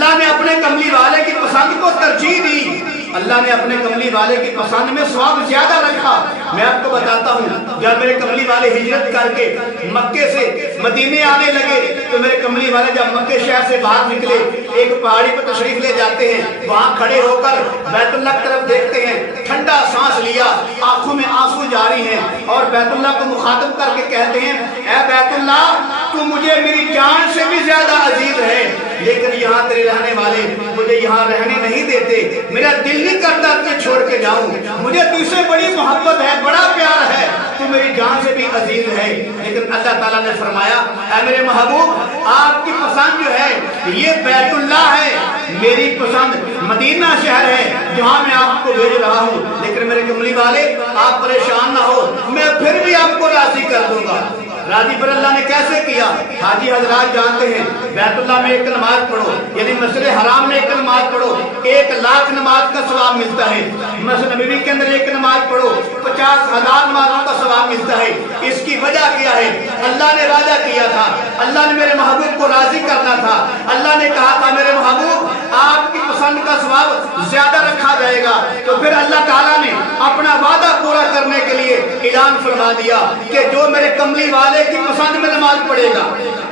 اللہ نے اپنے کملی والے کی پسند کو ترجیح دی، اللہ نے اپنے کملی والے کی پسند میں ثواب زیادہ رکھا۔ میں آپ کو بتاتا ہوں، جب میرے کملی والے ہجرت کر کے مکے سے مدینے آنے لگے تو میرے کملی والے جب مکے شہر سے باہر نکلے، ایک پہاڑی پر تشریف لے جاتے ہیں، وہاں کھڑے ہو کر بیت اللہ کی طرف دیکھتے ہیں، ٹھنڈا سانس لیا، آنکھوں میں آنسو جاری ہیں، اور بیت اللہ کو مخاطب کر کے کہتے ہیں، اے بیت اللہ، تو مجھے میری جان سے بھی زیادہ عزیز ہے، لیکن یہاں تیرے رہنے والے مجھے یہاں رہنے نہیں دیتے، میرا دل نہیں کرتا تجھے چھوڑ کے جاؤں، مجھے تجھ سے بڑی محبت ہے، بڑا پیار ہے، تو میری جان سے بھی عزیز ہے۔ لیکن اللہ تعالیٰ نے فرمایا، اے میرے محبوب، آپ کی پسند جو ہے یہ بیت اللہ ہے، میری پسند مدینہ شہر ہے جہاں میں آپ کو بھیج رہا ہوں، لیکن میرے کملی والے آپ پریشان نہ ہو، میں پھر بھی آپ کو راضی کر دوں گا۔ راضی پر اللہ نے کیسے کیا؟ حاجی حضرات جانتے ہیں، بیت اللہ میں ایک نماز پڑھو، یعنی مسجد حرام میں ایک نماز پڑھو 1,00,000 نماز کا ثواب ملتا ہے، مسجد نبوی کے اندر ایک نماز پڑھو 50,000 نمازوں کا ثواب ملتا ہے۔ اس کی وجہ کیا ہے؟ اللہ نے وعدہ کیا تھا، اللہ نے میرے محبوب کو راضی کرنا تھا، اللہ نے کہا تھا میرے محبوب آپ کی پسند کا ثواب زیادہ رکھا جائے گا، تو پھر اللہ تعالیٰ نے اپنا وعدہ پورا کرنے کے لیے اعلان فرما دیا کہ جو میرے کملی والے کی پسند میں نماز پڑھے گا،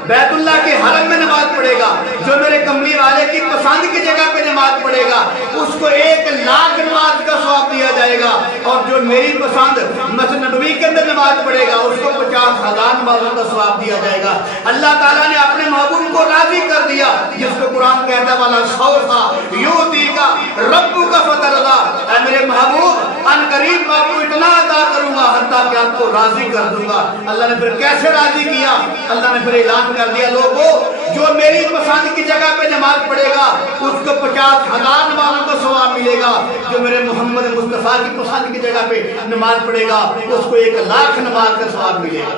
بیت اللہ کے حرم میں نماز پڑھے گا، جو میرے کملی والے کی پسند کی جگہ پہ نماز پڑھے گا، اس کو 1,00,000 نماز کا ثواب دیا جائے گا، اور جو میری پسند مسجد نبوی کے اندر نماز پڑھے گا اس کو 50,000 نمازوں کا ثواب دیا جائے گا۔ اللہ تعالیٰ نے اپنے محبوب کو راضی کر دیا، جس کو قرآن کہتا والا سوفا یوتی کا ربو کا فترضا، اے میرے محبوب ان قریب آپ کو اتنا عطا کروں گا حتیٰ کہ آپ کو راضی کر دوں گا۔ اللہ نے پھر کیسے راضی کیا؟ اللہ نے پھر اعلان کر دیا، لوگوں جو میری پسند کی جگہ پہ نماز پڑھے گا اس کو 50,000 نمازوں کا ثواب ملے گا، جو میرے محمد مصطفیٰ کی پسند کی جگہ پہ نماز پڑھے گا اس کو 1,00,000 نماز کا ثواب ملے گا۔